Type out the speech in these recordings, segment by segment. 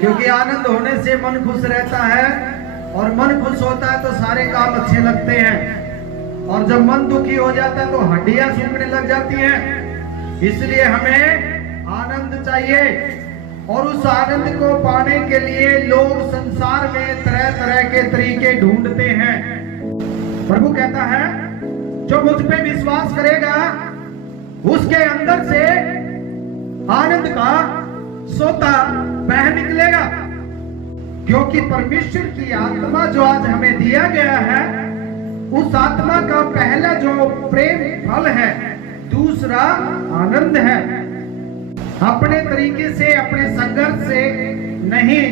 क्योंकि आनंद होने से मन खुश रहता है, और मन खुश होता है तो सारे काम अच्छे लगते हैं, और जब मन दुखी हो जाता है तो हड्डियां सूखने लग जाती हैं। इसलिए हमें आनंद चाहिए, और उस आनंद को पाने के लिए लोग संसार में तरह तरह के तरीके ढूंढते हैं। प्रभु कहता है जो मुझ पे विश्वास करेगा उसके अंदर से आनंद का सोता बह निकलेगा, क्योंकि परमेश्वर की आत्मा जो आज हमें दिया गया है, उस आत्मा का पहला जो प्रेम फल है, दूसरा आनंद है। अपने तरीके से, अपने संघर्ष से नहीं,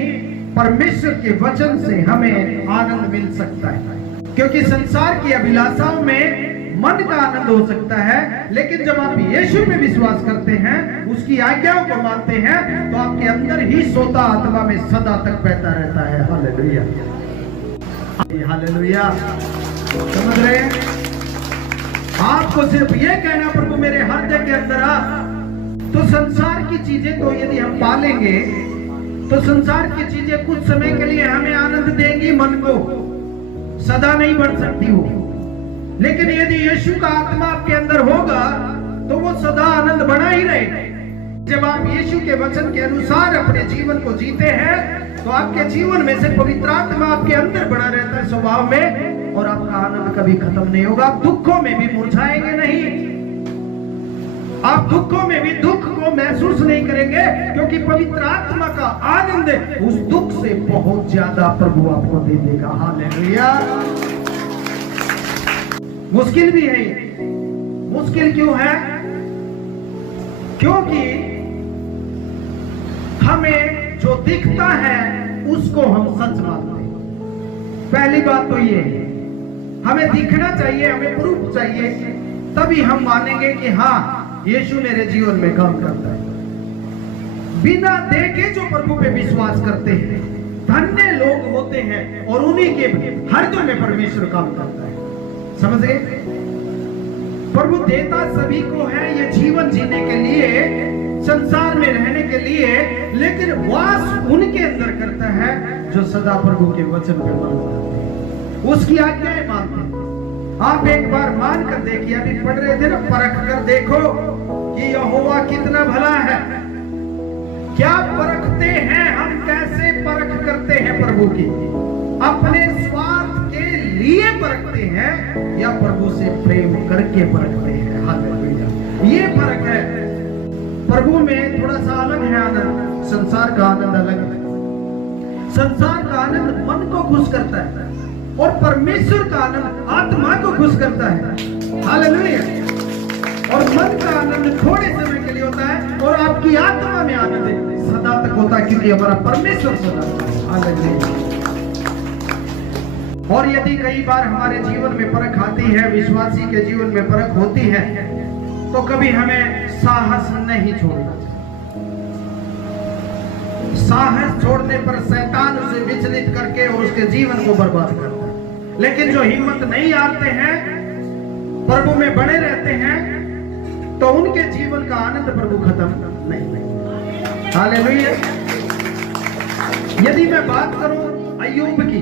परमेश्वर के वचन से हमें आनंद मिल सकता है। क्योंकि संसार की अभिलाषाओं में मन का आनंद हो सकता है, लेकिन जब आप यीशु पे विश्वास करते हैं, उसकी आज्ञाओं को मानते हैं, तो आपके अंदर ही सोता आत्मा में सदा तक बहता रहता है। Hallelujah, hallelujah. समझ रहे हैं? आपको सिर्फ ये कहना प्रभु मेरे हृदय के अंदर आ, तो संसार की चीजें तो यदि हम पालेंगे तो संसार की चीजें कुछ समय के लिए हमें आनंद देंगी, मन को सदा नहीं बढ़ सकती हो। लेकिन यदि यीशु का आत्मा आपके अंदर होगा तो वो सदा आनंद बना ही रहेगा। जब आप यीशु के वचन के अनुसार अपने जीवन को जीते हैं तो आपके जीवन में से पवित्र आत्मा आपके अंदर बना रहता है स्वभाव में, और आपका आनंद कभी खत्म नहीं होगा। आप दुखों में भी मुरझाएंगे नहीं, आप दुखों में भी दुख को महसूस नहीं करेंगे, क्योंकि पवित्र आत्मा का आनंद उस दुख से बहुत ज्यादा प्रभु आपको दे देगा। हालेलुया। मुश्किल भी है। मुश्किल क्यों है? क्योंकि हमें जो दिखता है उसको हम सच मानते हैं। पहली बात तो ये है, हमें दिखना चाहिए, हमें प्रूफ चाहिए, तभी हम मानेंगे कि हाँ यीशु मेरे जीवन में काम करता है। बिना देखे जो प्रभु पे विश्वास करते हैं धन्य लोग होते हैं, और उन्हीं के हृदय में परमेश्वर काम करता है। समझ गए? प्रभु देता सभी को है ये जीवन जीने के लिए, संसार में रहने के लिए, लेकिन वास उनके अंदर करता है जो सदा प्रभु के वचन पे मानते हैं, उसकी आज्ञाएं मानते हैं। आप एक बार मान कर देखिए, अभी पढ़ रहे थे ना, परख कर देखो कि यहोवा कितना भला है। क्या परखते हैं हम? कैसे परख करते हैं प्रभु की? अपने स्वार्थ के लिए परखते हैं या प्रभु से प्रेम करके परखते हैं? हालेलुया। ये फर्क है। प्रभु में थोड़ा सा अलग है आनंद, संसार का आनंद अलग है। संसार का आनंद मन को खुश करता है, और परमेश्वर का आनंद आत्मा को खुश करता है। हालेलुया। और मन का आनंद थोड़े समय के लिए होता है, और आपकी आत्मा में आनंद सदा तक होता है, क्योंकि हमारा परमेश्वर सदा। हालेलुया। और यदि कई बार हमारे जीवन में परख आती है, विश्वासी के जीवन में परख होती है, तो कभी हमें साहस नहीं छोड़ना चाहिए। साहस छोड़ने पर शैतान उसे विचलित करके और उसके जीवन को बर्बाद करता है। लेकिन जो हिम्मत नहीं हारते हैं, प्रभु में बने रहते हैं, तो उनके जीवन का आनंद प्रभु खत्म नहीं। हालेलुया। यदि मैं बात करूं अय्यूब की,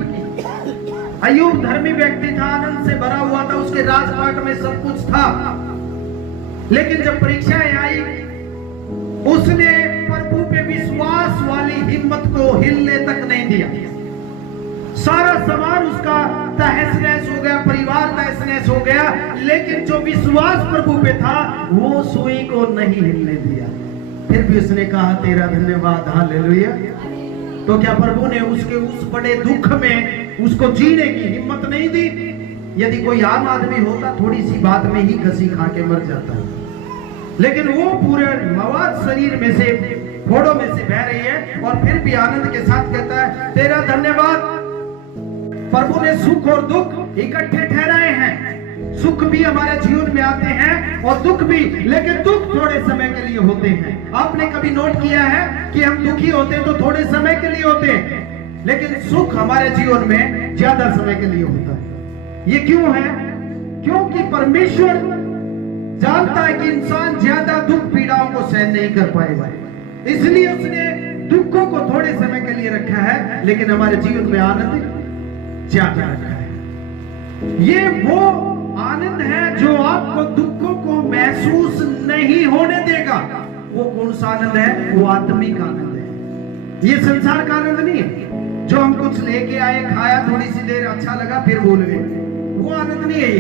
अय्यूब धर्मी व्यक्ति था, आनंद से भरा हुआ था, उसके राजपाट में सब कुछ था, लेकिन जब परीक्षाएं आई, उसने प्रभु पे विश्वास वाली हिम्मत को हिलने तक नहीं दिया। सारा समाज उसका तहस नहस हो गया, परिवार तहस नहस हो गया, लेकिन जो विश्वास प्रभु पे था वो सुई को नहीं हिलने दिया। फिर भी उसने कहा तेरा धन्यवाद। हालेलुया। तो क्या प्रभु ने उसके उस बड़े दुख में उसको जीने की हिम्मत नहीं दी? यदि कोई आम आदमी होता थोड़ी सी बात में ही घसी खा के मर जाता, लेकिन वो पूरे मवाद शरीर में से, फोड़ों में से बह रही है, और फिर भी आनंद के साथ कहता है तेरा धन्यवाद। प्रभु ने सुख और दुख इकट्ठे ठहराए हैं। सुख भी हमारे जीवन में आते हैं और दुख भी, लेकिन दुख थोड़े समय के लिए होते हैं। आपने कभी नोट किया है कि हम दुखी होते हैं तो थोड़े समय के लिए होते हैं, लेकिन सुख हमारे जीवन में ज्यादा समय के लिए होता है। ये क्यों है? क्योंकि परमेश्वर जानता है कि इंसान ज्यादा दुख पीड़ाओं को सहन नहीं कर पाएगा, इसलिए उसने दुखों को थोड़े समय के लिए लिए रखा है, लेकिन हमारे जीवन में आनंद ज्यादा रखा है। ये वो आनंद है जो आपको दुखों को महसूस नहीं होने देगा। वो कौन सा आनंद है? वो आत्मिक आनंद है। ये संसार का आनंद नहीं है जो हम कुछ लेके आए, खाया, थोड़ी सी देर अच्छा लगा, फिर भूल गए। वो आनंद नहीं है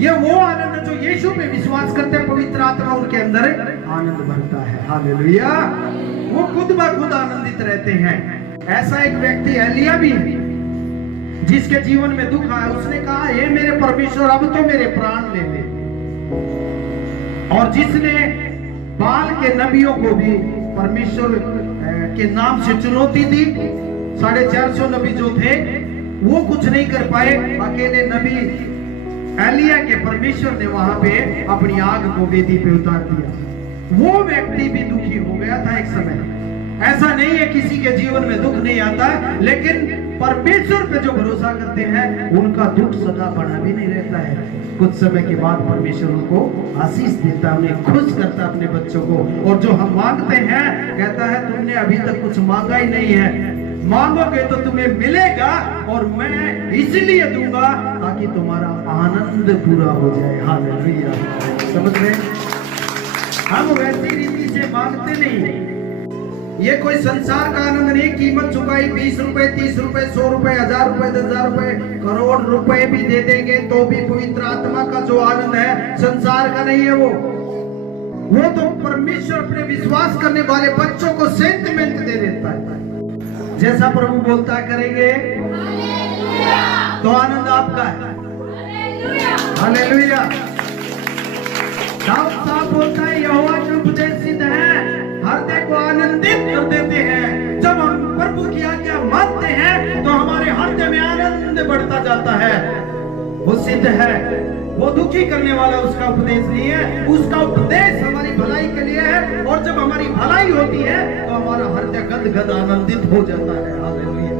ये वो आनंद है जो यीशु पे विश्वास करते हैं, पवित्र आत्मा उनके अंदर आनंद भरता है। हालेलुया। वो खुद ब खुद आनंदित रहते हैं। ऐसा एक व्यक्ति एलिया भी है जिसके जीवन में दुख आया। उसने कहा, हे मेरे परमेश्वर, अब तो मेरे प्राण ले ले। और जिसने बाल के नबियों को भी परमेश्वर के नाम से चुनौती दी, 450 नबी जो थे वो कुछ नहीं कर पाए। अकेले नबी एलिया के परमेश्वर ने वहां पे अपनी आग को वेदी पे उतार दिया। वो व्यक्ति भी दुखी हो गया था एक समय। ऐसा नहीं है किसी के जीवन में दुख नहीं आता, लेकिन परमेश्वर पे जो भरोसा करते हैं उनका दुख सदा बना भी नहीं रहता है। कुछ समय के बाद परमेश्वर उनको आशीष देता, उन्हें खुश करता अपने बच्चों को। और जो हम मांगते हैं, कहता है तुमने अभी तक कुछ मांगा ही नहीं है, मांगोगे तो तुम्हें मिलेगा, और मैं इसलिए दूंगा ताकि तुम्हारा आनंद पूरा हो जाए। हालेलुया। समझ रहे? हम वैसी रीति से मांगते नहीं। ये कोई संसार का आनंद नहीं। कीमत चुकाई 20 रुपए, 30 रुपए, 100 रुपए, 1000 रुपए, 10,000 रुपए, करोड़ रुपए भी दे देंगे तो भी पवित्र आत्मा का जो आनंद है संसार का नहीं है। वो तो परमेश्वर अपने विश्वास करने वाले बच्चों को सेंटिमेंट दे देता है। जैसा प्रभु बोलता करेंगे तो आनंद आपका है। हालेलुया। साफ साफ बोलता है, यहोवा के उपदेश सिद्ध है, हृदय को आनंदित कर देते हैं। जब हम प्रभु की आज्ञा मानते हैं तो हमारे हृदय में आनंद बढ़ता जाता है। वो सिद्ध है, वो दुखी करने वाला उसका उपदेश नहीं है। उसका उपदेश हमारी भलाई के लिए है, और जब हमारी भलाई होती है तो हमारा हृदय गदगद आनंदित हो जाता है। हालेलुया।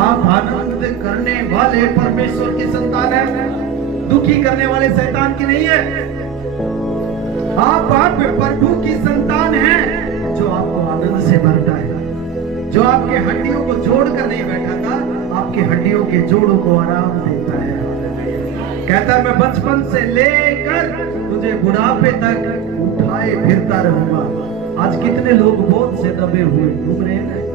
आप आनंद करने वाले परमेश्वर की संतान है, दुखी करने वाले शैतान की नहीं है। आप प्रभु की संतान हैं जो आपको आनंद से भरता है, जो आपके हड्डियों को जोड़ कर नहीं बैठा था, आपके हड्डियों के जोड़ों को आराम देता है। कहता है, मैं बचपन से लेकर तुझे बुढ़ापे तक उठाए फिरता रहूंगा। आज कितने लोग बोझ से दबे हुए घूम रहे हैं।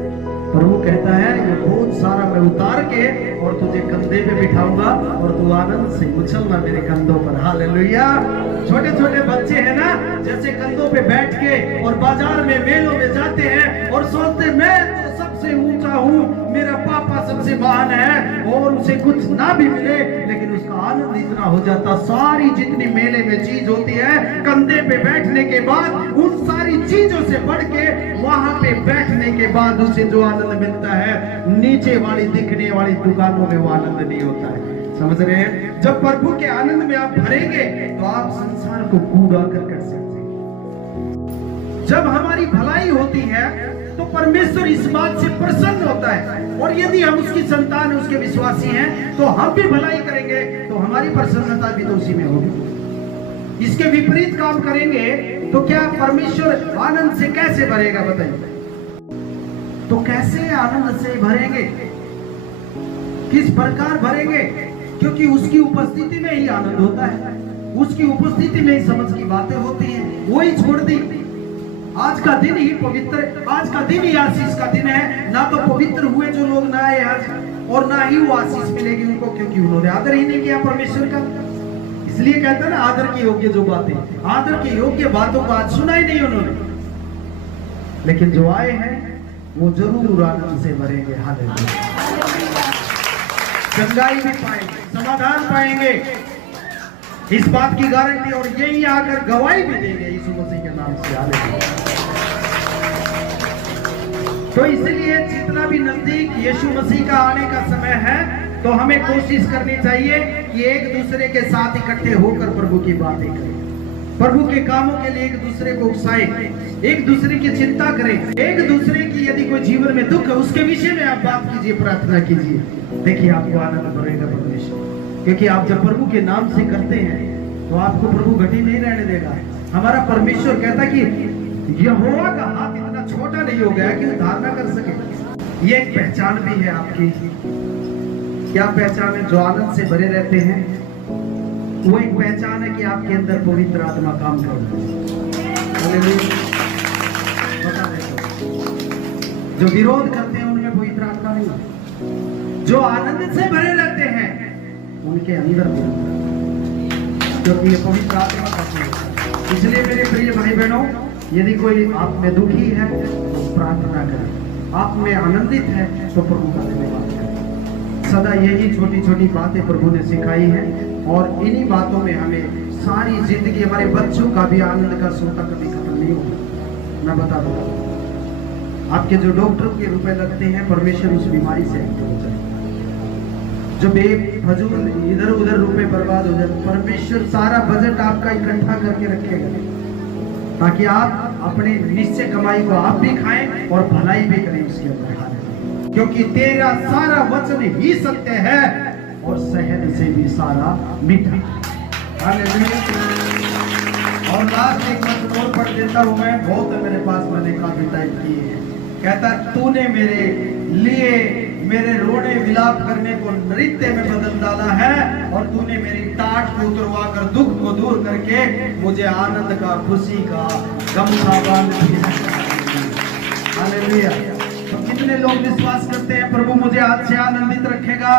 प्रभु कहता है, ये बोझ सारा मैं उतार के और तुझे कंधे पे बिठाऊंगा और तू आनंद से उछलना मेरे कंधों पर। हालेलुया। छोटे छोटे बच्चे हैं ना, जैसे कंधों पे बैठ के और बाजार में, मेलों में जाते हैं और सोचते मैं तो सबसे ऊंचा हूँ, मेरा पापा सबसे महान है, और उसे कुछ ना भी मिले लेकिन उसका आनंद इतना हो जाता। सारी जितनी मेले में चीज होती है, कंधे पे बैठने के बाद उन सारी चीजों से बढ़ के वहां पे बैठने के बाद उसे जो आनंद मिलता है, नीचे वाली दिखने वाली दुकानों में वो आनंद नहीं होता है। समझ रहे हैं? जब प्रभु के आनंद में आप भरेंगे तो आप संसार को कूड़ा कर सकते हैं। जब हमारी भलाई होती है तो परमेश्वर इस बात से प्रसन्न होता है, और यदि हम उसकी संतान, उसके विश्वासी हैं, तो हम भी भलाई करेंगे तो हमारी प्रसन्नता भी तो उसी में होगी। इसके विपरीत काम करेंगे तो क्या परमेश्वर आनंद से कैसे भरेगा? बताइए। तो कैसे आनंद से भरेंगे? किस प्रकार भरेंगे? क्योंकि उसकी उपस्थिति में ही आनंद होता है, उसकी उपस्थिति में ही समझ की बातें होती हैं। वही छोड़ दी। आज का दिन ही पवित्र, आज का दिन ही आशीष का दिन है। ना तो पवित्र हुए जो लोग ना आए आज, और ना ही वो आशीष मिलेगी उनको, क्योंकि उन्होंने आदर ही नहीं किया परमेश्वर का। इसलिए कहता है ना, आदर के योग्य जो बातें, आदर के योग्य बातों को आज सुना ही नहीं उन्होंने। लेकिन जो आए हैं वो जरूर आनंद से भरेंगे। हालेलुया। चंगाई भी पाएंगे, समाधान पाएंगे, इस बात की गारंटी, और यही आकर गवाही भी देंगे यीशु मसीह के नाम से। हालेलुया। तो इसलिए जितना भी नजदीक यीशु मसीह का आने का समय है, तो हमें कोशिश करनी चाहिए कि एक दूसरे के साथ इकट्ठे होकर प्रभु की बातें करें, प्रभु के कामों के लिए एक दूसरे को उकसाएं, एक दूसरे की चिंता करें, एक दूसरे की यदि कोई जीवन में दुख है उसके विषय में आप बात कीजिए, प्रार्थना कीजिए। देखिए आपको आनंद बढ़ेगा परमेश्वर, क्योंकि आप जब प्रभु के नाम से करते हैं तो आपको प्रभु घटी नहीं रहने देगा। हमारा परमेश्वर कहता कि यहोवा का हाथ इतना छोटा नहीं हो गया कि उद्धार ना कर सके। ये एक पहचान भी है आपकी। क्या पहचान है? जो आनंद से भरे रहते हैं, वो एक पहचान है कि आपके अंदर पवित्र आत्मा काम कर रही है। हालेलुया। बता दें, जो विरोध करते हैं उनमें पवित्र आत्मा नहीं है। जो आनंद से भरे रहते हैं उनके अंदर भी, क्योंकि ये पवित्र आत्मा का है। इसलिए मेरे प्रिय भाई बहनों, यदि कोई आप में दुखी है तो प्रार्थना करें, आप में आनंदित है तो प्रभु का धन्यवाद करें। सदा यही छोटी छोटी बातें प्रभु ने सिखाई हैं, और इन्हीं बातों में हमें सारी जिंदगी, हमारे बच्चों का भी आनंद का सोता कभी खत्म नहीं होगा। मैं बता दूं, आपके जो डॉक्टर के रुपए लगते हैं, परमेश्वर उस बीमारी से मुक्त हो जाए। जो बेफजूल इधर उधर रुपए बर्बाद हो जाए, परमेश्वर सारा बजट आपका इकट्ठा करके रखेगा, ताकि आप अपने निश्चय कमाई को आप भी खाएं और भलाई भी करें उसके अंदर। क्योंकि तेरा सारा वचन ही सत्य है और शहद से भी सारा मीठा। हालेलुया। और लास्ट एक वचन और पढ़ देता हूं मैं, बहुत है मेरे पास, मैंने काफी टाइप किए हैं। कहता, तूने मेरे लिए मेरे रोने विलाप करने को नृत्य में बदल डाला है, और तूने मेरी टाट को उतरवा कर दुख को दूर करके मुझे आनंद का, खुशी का गमछा बांध दिया। हालेलुया। तो कितने लोग विश्वास करते हैं प्रभु मुझे आज से आनंदित रखेगा?